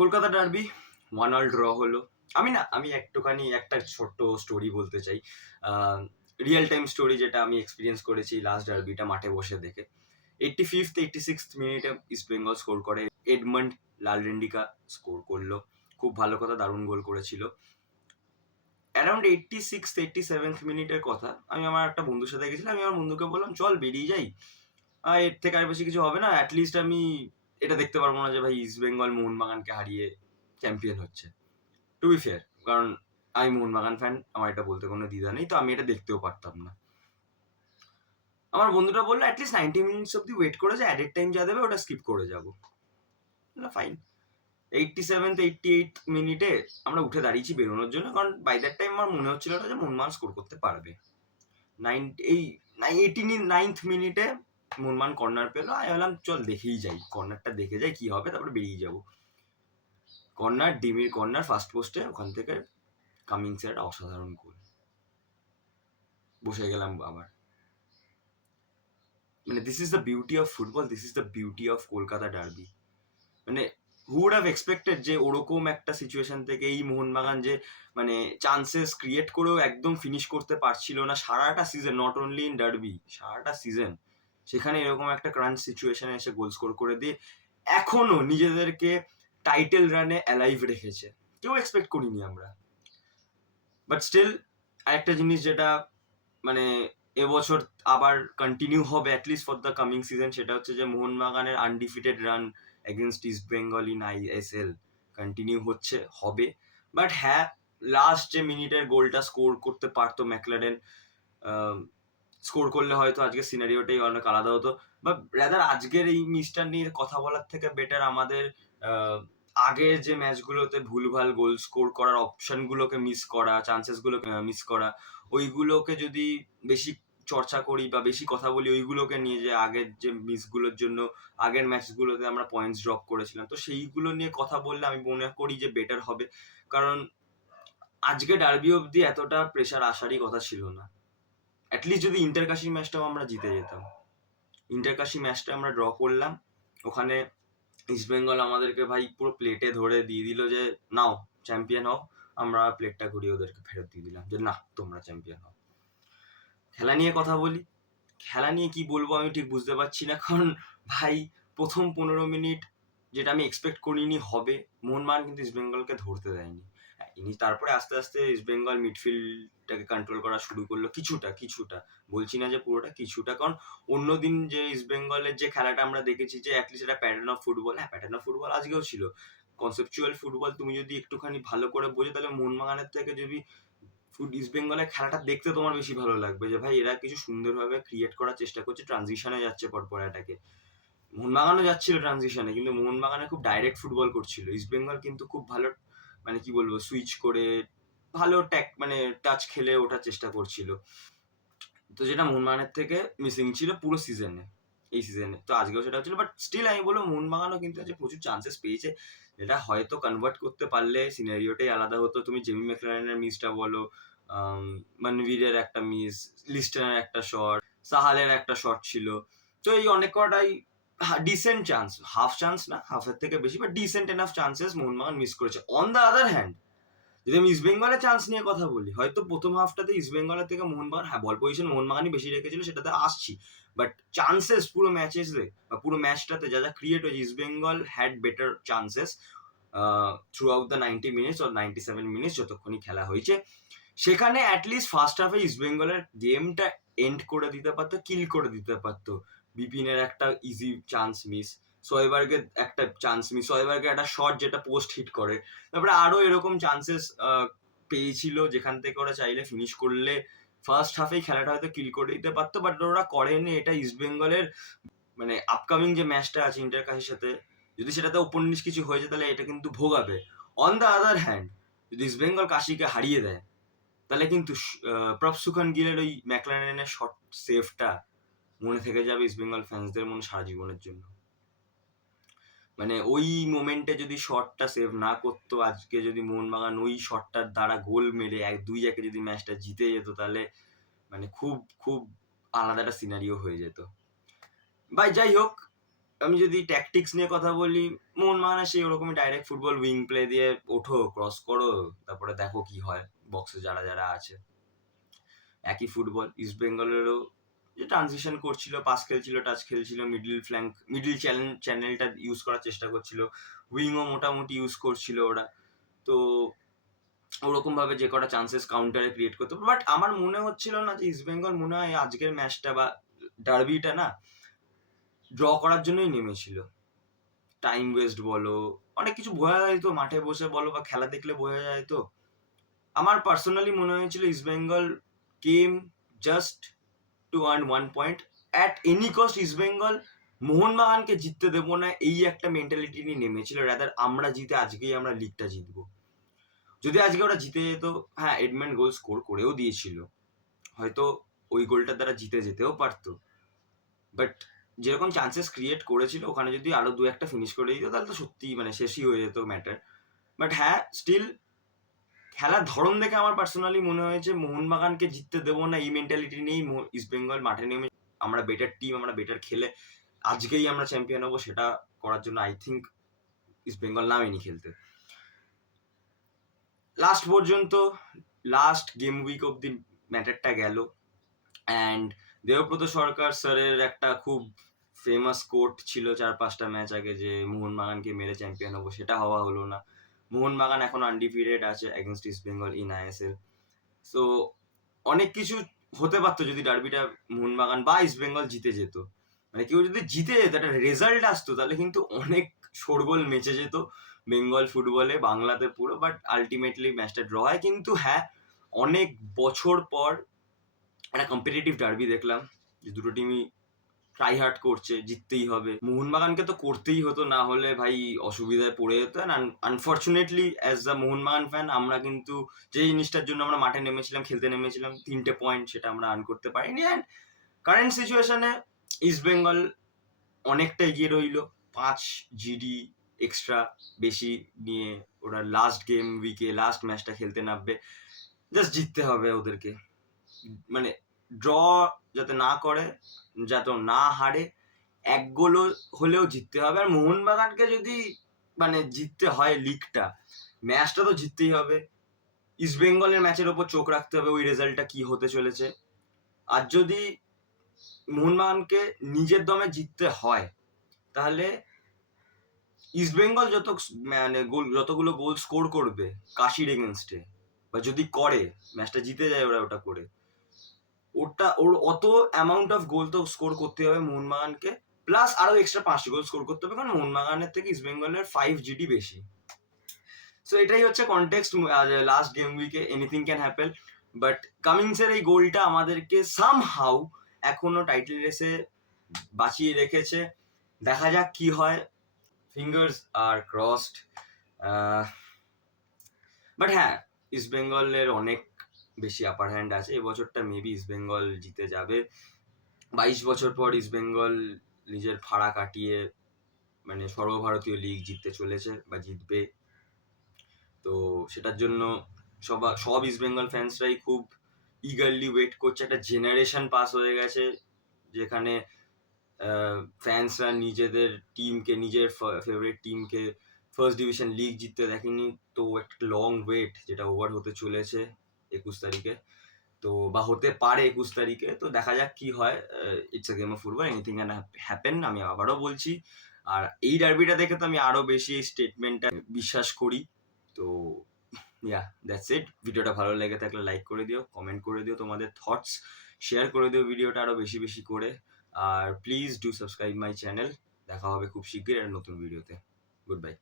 Kolkata derby 1-1 draw হলো। আমি একটুখানি একটা ছোট্ট স্টোরি বলতে চাই। আ রিয়াল টাইম স্টোরি যেটা আমি এক্সপেরিয়েন্স করেছি লাস্ট ডার্বিটা মাঠে বসে দেখে। 85th 86th মিনিটে ইস্ট বেঙ্গল স্কোর করে। এডমন্ড লালরেন্ডিকা স্কোর করলো। খুব ভালো কথা, দারুণ গোল করেছিল। অ্যারাউন্ড 86th 87th মিনিটের কথা আমি আমার একটা বন্ধুর সাথে গেছিলাম। আমি আমার বন্ধুকে বললাম, "চল বেরিয়ে যাই। এর থেকে আর বেশি কিছু হবে না। এট লিস্ট আমি এটা দেখতে পারবো না যে ভাই ইস্ট বেঙ্গল মোহনবাগানকে হারিয়ে চ্যাম্পিয়ন হচ্ছে।" টু বি ফেয়ার, কারণ আমি মোহনবাগান ফ্যান, আমার এটা বলতে কোনো দ্বিধা নেই, তো আমি এটা দেখতেও পারতাম না। আমার বন্ধুটা বললো অ্যাটলিস্ট 90 মিনিটস অব্দি ওয়েট করে যে অ্যাডেড টাইম যা দেবে ওটা স্কিপ করে যাবো। ফাইন। 87th 88th মিনিটে আমরা উঠে দাঁড়িয়েছি বেরোনোর জন্য, কারণ বাই দ্যাট টাইম আমার মনে হচ্ছিল না যে মোহনবাগান স্কোর করতে পারবে। এই 89th মিনিটে মোহনবাগান কর্নার পেলো। আমি বললাম চল দেখেই যাই, কর্নারটা দেখে যাই কি হবে, তারপরে বেরিয়ে যাবো। কর্নার, ডিমির কর্নার ফার্স্ট পোস্টে, ওখান থেকে কামিংসের একটা অসাধারণ গোল। বসে গেলাম আবার। মানে this is the beauty of football, this is the beauty of Kolkata derby. মানে হু উড হ্যাভ এক্সপেক্টেড যে ওরকম একটা সিচুয়েশন থেকে এই মোহনবাগান যে মানে চান্সেস ক্রিয়েট করেও একদম ফিনিশ করতে পারছিল না সারাটা season, not only in derby, সারাটা সিজন, সেখানে এরকম একটা ক্রাঞ্চ সিচুয়েশনে এসে গোল স্কোর করে দিয়ে এখনো নিজেদেরকে টাইটেল রানে অ্যালাইভ রেখেছে। কেউ এক্সপেক্ট করিনি আমরা। বাট স্টিল আরেকটা জিনিস যেটা মানে এবছর আবার কন্টিনিউ হবে at least for the coming season, সেটা হচ্ছে যে মোহনবাগানের undefeated run against east Bengal in ISL continue হচ্ছে, হবে। বাট হ্যাঁ, লাস্ট যে মিনিটের গোলটা স্কোর করতে পারতো ম্যাকলারেন, স্কোর করলে হয়তো আজকে সিনারিওটাই অনেক আলাদা হতো। বা রাদার আজকের এই মিসটা নিয়ে কথা বলার থেকে বেটার আমাদের আগের যে ম্যাচগুলোতে ভুলভাল গোল স্কোর করার অপশনগুলোকে মিস করা, চান্সেসগুলোকে মিস করা, ওইগুলোকে যদি বেশি চর্চা করি বা বেশি কথা বলি ওইগুলোকে নিয়ে, যে আগের যে মিসগুলোর জন্য আগের ম্যাচগুলোতে আমরা পয়েন্টস ড্রপ করেছিলাম, তো সেইগুলো নিয়ে কথা বললে আমি মনে করি যে বেটার হবে। কারণ আজকে ডার্বি অব্দি এতটা প্রেশার আসারই কথা ছিল না। অ্যাটলিস্ট যদি ইন্টারকাশি ম্যাচটাও আমরা জিতে যেতাম। ইন্টারকাশি ম্যাচটা আমরা ড্র করলাম, ওখানে ইস্টবেঙ্গল আমাদেরকে ভাই পুরো প্লেটে ধরে দিয়ে দিল যে নাও চ্যাম্পিয়ন হও, আমরা প্লেটটা ঘুরিয়ে ওদেরকে ফেরত দিয়ে দিলাম যে না তোমরা চ্যাম্পিয়ন হও। খেলা নিয়ে কথা বলি, খেলা নিয়ে কি বলবো আমি ঠিক বুঝতে পারছি না, কারণ ভাই প্রথম 15 মিনিট যেটা আমি এক্সপেক্ট করিনি হবে, মোহনবাগান কিন্তু ইস্টবেঙ্গলকে ধরতে দেয়নি। তারপরে আস্তে আস্তে ইস্টবেঙ্গল মিডফিল্ডটাকে কন্ট্রোল করা শুরু করলো কিছুটা, বলছি না যে পুরোটা, কিছুটা। কারণ অন্যদিন যে ইস্টবেঙ্গলের যে খেলাটা আমরা দেখেছি যে অ্যাটলিস্ট এটা প্যাটার্ন অফ ফুটবল, হ্যাঁ প্যাটার্ন অফ ফুটবল আজকেও ছিল, কনসেপচুয়াল ফুটবল তুমি যদি একটুখানি ভালো করে বোঝো, তাহলে মোহনবাগানের থেকে যদি ইস্ট বেঙ্গলের খেলাটা দেখতে তোমার বেশি ভালো লাগবে, যে ভাই এরা কিছু সুন্দরভাবে ক্রিয়েট করার চেষ্টা করছে, ট্রানজিশনে যাচ্ছে পরপর অ্যাটাকে। মোহনবাগানও যাচ্ছিল ট্রানজিশনে, কিন্তু মোহনবাগানে খুব ডাইরেক্ট ফুটবল করছিল, ইস্ট বেঙ্গল কিন্তু খুব ভালো মানে কি বলবো সুইচ করে ভালো মানে টাচ খেলে ওঠার চেষ্টা করছিল, তো যেটা মোহনবাগানের থেকে মিসিং ছিল পুরো সিজনে, এই সিজনে তো আজকেও সেটা হচ্ছিল। বাট স্টিল আমি বলবো মোহনবাগানও কিন্তু আজকে প্রচুর চান্সেস পেয়েছে, যেটা হয়তো কনভার্ট করতে পারলে সিনারিওটাই আলাদা হতো। তুমি জেমি ম্যাকলারেনের মিসটা বলো, মনবীরের একটা মিস, লিস্টনের একটা শট, সাহালের একটা শট ছিল, তো এই অনেক কটাই ডিসেন্ট চান্স, হাফ চান্স না, হাফের থেকে বেশি, but dissent enough chances Mohun Bagan miss করেছে। অন দ্য আদার হ্যান্ড যদি আমি ইস্ট বেঙ্গলের চান্স নিয়ে কথা বলি, হয়তো প্রথম হাফটাতে ইস্ট বেঙ্গলের থেকে মোহনবাগান, হ্যাঁ বল পজিশন মোহনবাগানই বেশি রেখেছিল, সেটাতে আসছি, বাট চান্সেস পুরো ম্যাচেসে বা পুরো ম্যাচটাতে যা যা ক্রিয়েট হয়েছে, East Bengal had better chances through out the 90 minutes or 97 minutes যতক্ষণই খেলা হয়েছে। সেখানে অ্যাটলিস্ট ফার্স্ট হাফে ইস্ট বেঙ্গলের গেমটা এন্ড করে দিতে পারতো, কিল করে দিতে পারতো। বিপিনের একটা ইজি চান্স মিস, সোয়েবার্গের একটা চান্স মিস, সোয়েবার্গের একটা শট যেটা পোস্ট হিট করে, তারপরে আরো এরকম চান্সেস পেয়েছিল যেখান থেকে ওরা চাইলে ফিনিশ করলে ফার্স্ট হাফেই খেলাটা হয়তো কিল করে দিতে পারতো, বাট ওরা করেনি। এটা ইস্ট বেঙ্গলের মানে আপকামিং যে ম্যাচটা আছে ইন্টারকাশির সাথে, যদি সেটাতে উপন্যাস কিছু হয়েছে তাহলে এটা কিন্তু ভোগাবে। অন দ্য আদার হ্যান্ড যদি ইস্ট বেঙ্গল কাশিকে হারিয়ে দেয়, তাহলে কিন্তু প্রফসুখান গিলের ওই ম্যাকলারেনের শট সেভটা মনে থেকে যাবে ইস্ট বেঙ্গল ফ্যান্সদের মনে সারা জীবনের জন্য। মানে ওই মোমেন্টে যদি শটটা সেভ না করতো, আজকে যদি মোহনবাগান ওই শটটার দ্বারা গোল মেরে 1-2 যদি ম্যাচটা জিতে যেত, তাহলে মানে খুব খুব আলাদা একটা সিনারিও হয়ে যেত। ভাই যাই হোক, আমি যদি ট্যাকটিক্স নিয়ে কথা বলি, মোহনবাগানের সেই ওরকমই ডাইরেক্ট ফুটবল, উইং প্লে দিয়ে ওঠো, ক্রস করো, তারপরে দেখো কি হয়, বক্সে যারা যারা আছে একই ফুটবল। ইস্ট বেঙ্গলেরও যে ট্রানজিশন করছিল, পাস খেলছিল, টাচ খেলছিল, মিডিল চ্যানেলটা ইউজ করার চেষ্টা করছিল, উইংও মোটামুটি ইউজ করছিল ওরা। তো ওরকম ভাবে যে কটা চান্সেস কাউন্টারে ক্রিয়েট করতে, বাট আমার মনে হচ্ছিল না যে ইস্ট বেঙ্গল মনে হয় আজকের ম্যাচটা বা ডার্বিটা না ড্র করার জন্যই নেমেছিল। টাইম ওয়েস্ট বলো, অনেক কিছু বোঝা যায় তো, মাঠে বসে বলো বা খেলা দেখলে বোঝা যায় তো। আমার পার্সোনালি মনে হয়েছিল East Bengal came just to earn 1 point at any cost. East Bengal মোহনবাগানকে জিততে দেবো না, এই একটা মেন্টালিটি নিয়ে নেমেছিল। রাদার আমরা জিতে আজকেই আমরা লিগটা জিতবো। যদি আজকে ওরা জিতে যেত, হ্যাঁ এডমেন্ড গোল স্কোর করেও দিয়েছিল, হয়তো ওই গোলটার দ্বারা জিতে যেতেও পারতো, বাট যেরকম চান্সেস ক্রিয়েট করেছিল ওখানে যদি আরো 2-1টা ফিনিশ করে দিত তাহলে তো সত্যি মানে শেষই হয়ে যেত ম্যাটার। বাট হ্যাঁ, স্টিল খেলার ধরন দেখে আমার পার্সোনালি মনে হয়েছে মোহনবাগানকে জিততে দেবো না এই মেন্টালিটি নিয়েই ইস্ট বেঙ্গল মাঠে নেমে, আমরা বেটার টিম, আমরা বেটার খেলে আজকেই আমরা চ্যাম্পিয়ন হবো, সেটা করার জন্য আই থিঙ্ক ইস্ট বেঙ্গল নামেনি খেলতে। লাস্ট পর্যন্ত, লাস্ট গেম উইক অব্দি ম্যাটারটা গেল। অ্যান্ড দেবব্রত সরকার স্যারের একটা খুব ফেমাস কোট ছিল 4-5টা ম্যাচ আগে, যে মোহনবাগানকে মেরে চ্যাম্পিয়ন হবো, সেটা হওয়া হলো না। মোহনবাগান এখন আনডিফিটেড আছে against east Bengal in ISL. So অনেক কিছু হতে পারতো যদি ডার্বিটা মোহনবাগান বা ইস্ট বেঙ্গল জিতে যেত। মানে কেউ যদি জিতে যেত, একটা রেজাল্ট আসতো, তাহলে কিন্তু অনেক শোরগোল মেচে যেত বেঙ্গল ফুটবলে, বাংলাতে পুরো। বাট আলটিমেটলি ম্যাচটা ড্র হয়। কিন্তু হ্যাঁ, অনেক বছর পর একটা কম্পিটিটিভ ডার্বি দেখলাম, যে দুটো টিমই ট্রাই হার্ড করছে, জিততেই হবে। মোহনবাগানকে তো করতেই হতো, না হলে ভাই অসুবিধায় পড়ে যেত। Unfortunately as the Mohun Bagan fan আমরা কিন্তু যে জিনিসটার জন্য আমরা মাঠে নেমেছিলাম, খেলতে নেমেছিলাম, 3টে পয়েন্ট, সেটা আমরা আর্ন করতে পারিনি। অ্যান্ড কারেন্ট সিচুয়েশনে ইস্ট বেঙ্গল অনেকটা এগিয়ে রইল, 5 জিডি এক্সট্রা বেশি নিয়ে ওরা লাস্ট গেম উইকে লাস্ট ম্যাচটা খেলতে নামবে। জাস্ট জিততে হবে ওদেরকে, মানে ড্র যাতে না করে, যাতে না হারে, 1 গোল হলেও জিততে হবে। আর মোহনবাগানকে যদি মানে জিততে হয় লিগটা, ম্যাচটা তো জিততেই হবে। ইস্ট বেঙ্গলের ম্যাচের ওপর চোখ রাখতে হবে, ওই রেজাল্টটা কি হতে চলেছে। আর যদি মোহনবাগানকে নিজের দমে জিততে হয়, তাহলে ইস্ট বেঙ্গল মানে যতগুলো গোল স্কোর করবে কাশির এগেনস্টে, বা যদি করে ম্যাচটা জিতে যায় ওরা ওটা করে, ওর অত অ্যামাউন্ট অফ গোল তো স্কোর করতে হবে মোহনবাগানকে, প্লাস আরো এক্সট্রা 5 গোল স্কোর করতে হবে, কারণ মোহনবাগানের থেকে ইস্ট বেঙ্গলের 5 জিডি বেশি। সো এটাই হচ্ছে কনটেক্সট। লাস্ট গেম উইকে এনিথিং ক্যান হ্যাপেন, বাট কামিংসের এই গোলটা আমাদেরকে সামহাউ এখনো টাইটেল রেসে বাঁচিয়ে রেখেছে। দেখা যাক কি হয়, ফিঙ্গার্স আর ক্রসড। বাট হ্যাঁ, ইস্ট বেঙ্গলের অনেক বেশি আপার হ্যান্ড আছে, এবছরটা মেবি ইস্ট বেঙ্গল জিতে যাবে। 22 বছর পর ইস্ট বেঙ্গল নিজের ফাড়া কাটিয়ে মানে সর্বভারতীয় লিগ জিততে চলেছে বা জিতবে। তো সেটার জন্য সব ইস্ট বেঙ্গল ফ্যান্সরাই খুব ইগারলি ওয়েট করছে। একটা জেনারেশন পাস হয়ে গেছে যেখানে ফ্যান্সরা নিজেদের টিমকে, নিজের ফেভারিট টিমকে ফার্স্ট ডিভিশন লিগ জিততে দেখেনি। তো একটা লং ওয়েট যেটা ওভার হতে চলেছে 21 তারিখে, তো বা হতে পারে 21 তারিখে। তো দেখা যাক কি হয়। It's a game of football, anything can happen, আমি আবারও বলছি। আর এই ডার্বিটা দেখে তো আমি আরো বেশি এই স্টেটমেন্টটা বিশ্বাস করি। তো ইয়া, দ্যাটস ইট। ভিডিওটা ভালো লেগে থাকলে লাইক করে দিও, কমেন্ট করে দিও তোমাদের থটস, শেয়ার করে দিও ভিডিওটা আরো বেশি বেশি করে। আর please do subscribe my channel. দেখা হবে খুব শীঘ্রই একটা নতুন ভিডিওতে। Good by.